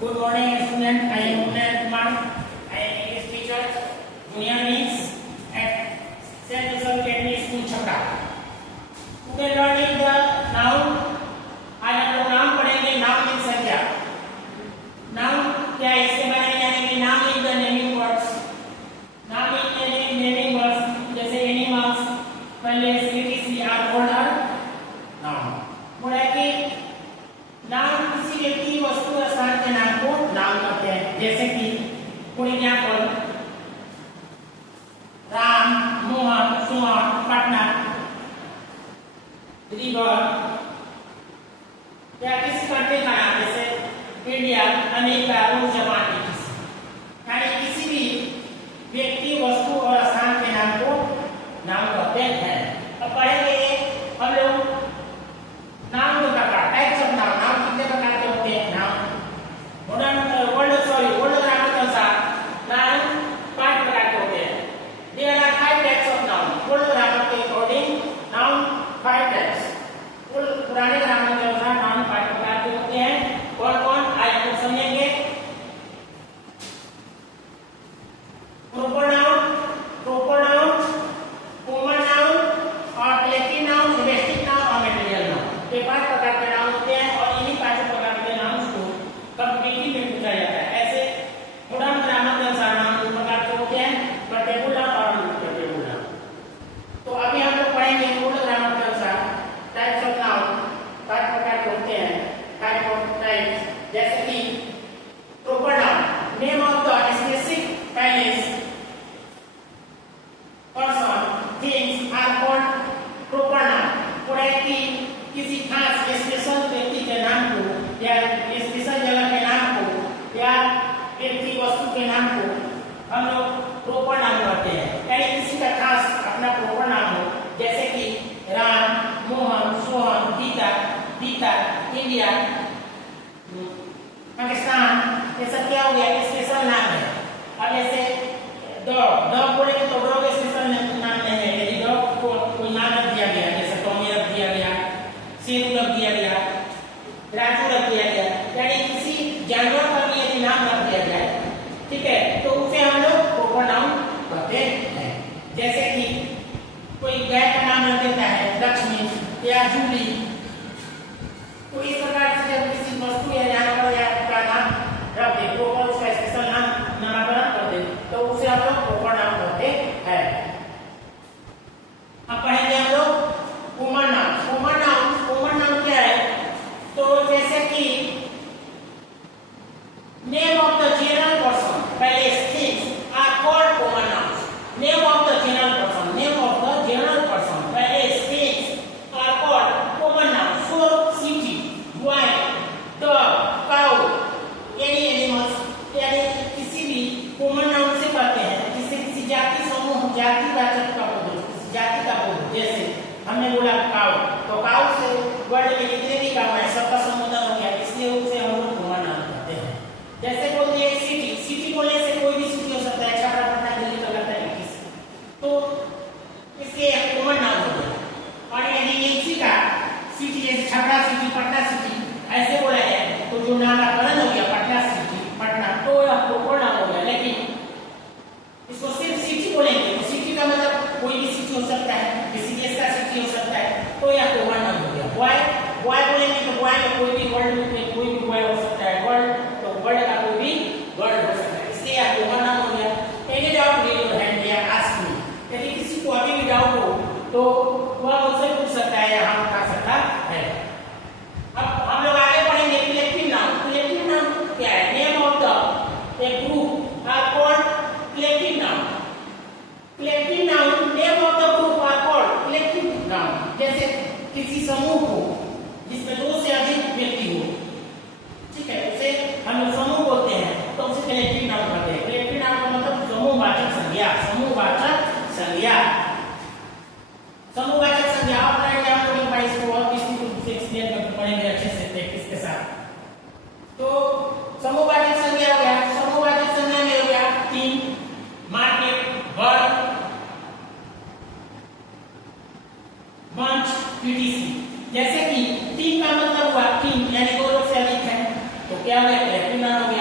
Good morning, student. I am Uday Kumar. I am English teacher, Junior Mix at Saint Joseph Academy School, Chhapra. Today learning the noun. आज हम लोग नाम पढ़ेंगे, नाम की संख्या. नाम क्या है? इसके बारे में जानेंगे. नाम इज द नेमिंग वर्ड्स. नाम इज द नेमिंग वर्ड्स. जैसे एनिमल्स, पहले सिटीज आर कॉल्ड नाउन. बोला कि नाम किसी व्यक्ति, वस्तु या स्थान के नाम को नाम कहते हैं. जैसे कि for example Ram, Mohan, Suman, Patna, river या किसी कंट्री का नाम, जैसे इंडिया, अमेरिका, रूस, जापान की किसी, यानी किसी भी व्यक्ति, वस्तु और स्थान के नाम को नाम कहते हैं. अब पढ़ेंगे हम लोग नाम के प्रकार, टाइप्स ऑफ नाउन. नाम कितने प्रकार के होते हैं? नाउन वर्ल्ड ग्रामर के अनुसार नाउन 5 प्रकार के होते हैं. There are 5 types of noun. World grammar के अकॉर्डिंग नाउन 5 टाइप्स. पुराने ग्रामर के अनुसार नाउन 5 प्रकार के होते हैं. कौन कौन आज हम समझेंगे. प्रोपर नाउन, कॉमन नाउन और कलेक्टिव नाउन, इन्वेस्टिंग नाउन और मटेरियल नाउन. ये 5 प्रकार के नाउन होते हैं और इन्हीं 5 प्रकार के नाउन को कम्युनिटी में पूछा जाता है. ऐसे पुराने ग्रामर के अनुसार नाउन 2 प्रकार के होते हैं, पर्टिकुलर और इनपर्टिकुलर. तो अभी हम लोग पढ़ेंगे पुराने ग्रामर के अनुसार टाइप्स ऑफ नाउन 5 प्रकार के होते हैं. टाइप ऑफ टाइप्स, जैसे कि proper noun, name of the specific place, person, things are called proper noun. बोला कि किसी खास स्पेशल व्यक्ति के नाम को या स्पेशल जगह के नाम को या व्यक्ति, वस्तु के नाम को हम लोग प्रॉपर नाम कहते हैं. यानी किसी का खास अपना प्रॉपर नाम हो, जैसे कि राम, मोहन, सोहन, गीता, इंडिया, पाकिस्तान, ये सब क्या हो गया? स्पेशल नाम है. अब जैसे डॉग बोलेंगे तो डॉग स्पेशल नाम नहीं है. यदि डॉग को कोई नाम रख दिया गया, जैसे टॉमी रख दिया गया, शेरू रख दिया गया, राजू रख दिया गया, यानी किसी जानवर का भी यदि नाम रख दिया जाए, ठीक है, तो उसे हम लोग प्रॉपर नाउन कहते हैं. जैसे कि कोई गाय का नाम रख देता है लक्ष्मी या जूली, तो इस प्रकार से जब किसी वस्तु या जानवर या का नाम रख दे, प्रॉपर उसका स्पेशल नामकरण कर दे, तो उसे हम लोग प्रॉपर नाम कहते हैं. अब पढ़ेंगे हम लोग कॉमन नाउन. कॉमन नाउन क्या है? तो जैसे कि name of the general person, पहले things are called common nouns. Name of the general person, पहले things are called common nouns. For city, wine, dog, cow, any animals, यानी किसी भी कॉमन नाउन से कहते हैं जिससे किसी जाति, समूह, जातिवाचक का बोध, किसी जाति का बोध. जैसे हमने बोला काउ, तो काउ से वर्ल्ड में जितने भी काउ है सबका संबोधन हो गया, इसलिए उसे हम लोग कॉमन नाउन कहते हैं. जैसे बोल दिए सिटी बोलने से कोई भी सिटी हो सकता है, छपरा, पटना, दिल्ली, कलकत्ता, किसी, तो इसके कॉमन नाउन हो गया. और यदि इसी का सिटी, जैसे छपरा सिटी, पटना सिटी ऐसे बोला जाए तो जो नामकरण हो गया पटना सिटी, पटना, तो यह प्रॉपर नाउन हो गया. लेकिन इसको सिर्फ सिटी बोलेंगे तो सिटी का मतलब कोई भी सिटी हो सकता है, किसी देश का सिटी हो सकता है, तो यह कॉमन नाउन हो गया. बॉय बोलेंगे तो बॉय में कोई भी वर्ल्ड में कोई भी बॉय हो सकता है. वर्ल्ड तो वर्ल्ड का कोई भी वर्ल्ड हो सकता है, इसलिए यह कॉमन नाउन हो गया. Any doubt raise your hand या आस्क मी. यदि किसी को अभी भी डाउट हो तो वह मुझसे पूछ सकता है या हम बता सकता है. अब हम लोग आगे पढ़ेंगे कलेक्टिव नाउन. कलेक्टिव नाउन क्या है? Name of the a group are called collective noun. Collective noun, name of the group are called collective noun. जैसे किसी समूह को जिसमें 2 से अधिक व्यक्ति हो, ठीक है, उसे हम लोग समूह बोलते हैं, तो उसे कलेक्टिव नाउन कहते हैं. कलेक्टिव नाउन का मतलब समूहवाचक संज्ञा. समूहवाचक संज्ञा आप पढ़ेंगे, आप लोग भाई इसको और विस्तृत रूप से एक्सप्लेन करके पढ़ेंगे अच्छे से प्रैक्टिस के साथ. तो समूहवाचक संज्ञा हो गया. समूहवाचक संज्ञा में हो गया टीम, मार्केट, बर्ड, मंच, पीटीसी. जैसे कि टीम का मतलब हुआ टीम, यानी 2 लोग से अधिक है, तो क्या हो गया? कलेक्टिव नाउन हो गया.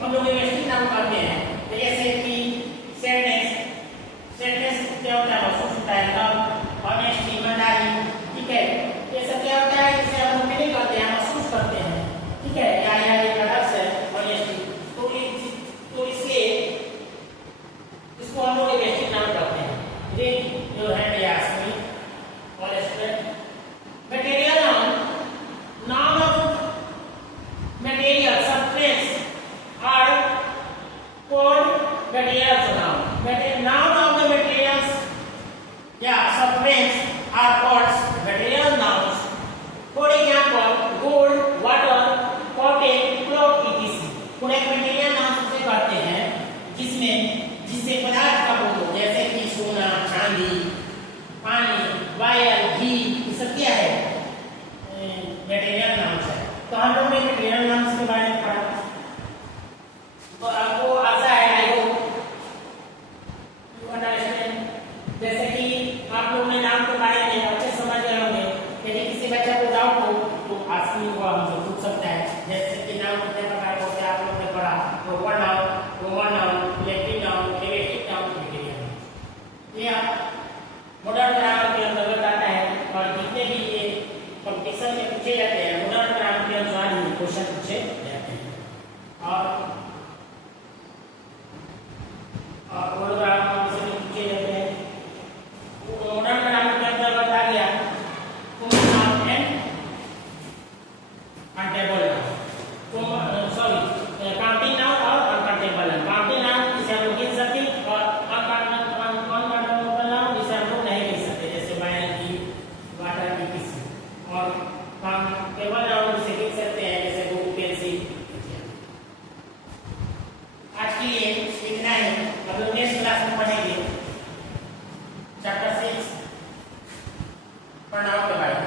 हम लोग व्यवस्थित नाउन करते हैं। तो जैसे कि सैडनेस, सैडनेस क्या होता है? महसूस होता है। लव, ऑनेस्टी, ईमानदारी, ठीक है, ये सब क्या होता है? इसे हम लोग फील करते हैं, महसूस करते हैं, ठीक है। या एक अलग से ऑनेस्टी, तो इसलिए इसको हम लोग व्यवस्थित नाउन करते हैं। रीड योर हैंड या आस्क मी और explain material noun, noun of material substance are called materials noun. Noun of the materials, substance are called material nouns. For example, gold, water, cotton, cloth etc. कोई एक material noun से करते हैं जिससे पदार्थ का बोध हो, जैसे कि सोना, चांदी, पानी, वायर, घी, ये सब क्या है? मटेरियल नाउन्स है। तो हम लोग ने मटेरियल नाउन्स के बारे में पढ़ा, तो आपको आशा है आई होप यू अंडरस्टैंड। जैसे कि आप लोग ने नाम के बारे में अच्छे समझ गए होंगे। यदि किसी बच्चे को डाउट हो तो आस्किंग को हमसे पूछ सकता है। जैसे कि नाम कितने प्रकार होते हैं आप लोग ने पढ़ा, proper noun, Roman noun, elective noun, adjective noun, material noun. ये मॉडर्न ग्रामर के अंतर्गत आता है और जितने भी ये कंपटीशन में पूछे जाते हैं मॉडर्न ग्रामर के अनुसार ही क्वेश्चन पूछे जाते हैं। और ओल्ड ग्रामर से भी पूछे जाते हैं। मॉडर्न ग्रामर के अंतर्गत आ गया noun and countable noun, sorry counting noun और अनकाउंटेबल नाउन। काउंटिंग नाउन जिसे हम लोग गिन सकते हैं और अनकाउंटेबल नाउन जिसे हम लोग नहीं गिन सकते, जैसे वायर की, वाटर की, किसी। और काउंटेबल नाउन जिसे गिन सकते हैं, जैसे बुक, पेंसिल। आज के लिए इतना ही। हम लोग नेक्स्ट क्लास में पढ़ेंगे चैप्टर 6 प्रोनाउन के बारे में।